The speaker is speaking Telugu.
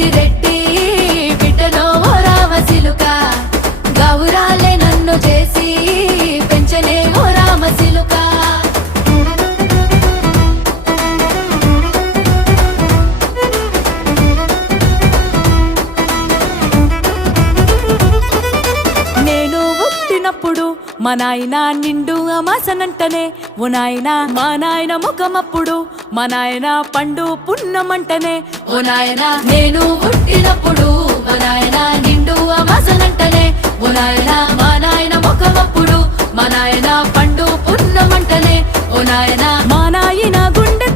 పెద్దిరెడ్డి బిడ్డలో ఓ రామసిలుక గౌరాలే నన్ను చేసి పెంచనే ఓ రామసిలుక నేను పుట్టినప్పుడు మా నాయన నిండు అమాసనంటనే ఓ నాయన మా నాయన ముఖమప్పుడు మా నాయన పండు పున్నమంటనే ఓ నాయన నేను పుట్టినప్పుడు మా నాయన నిండు అమాసనంటనే ఓ నాయన మా నాయన ముఖమప్పుడు మా నాయన పండు పున్నమంటనే ఓ నాయన మా నాయన గుండె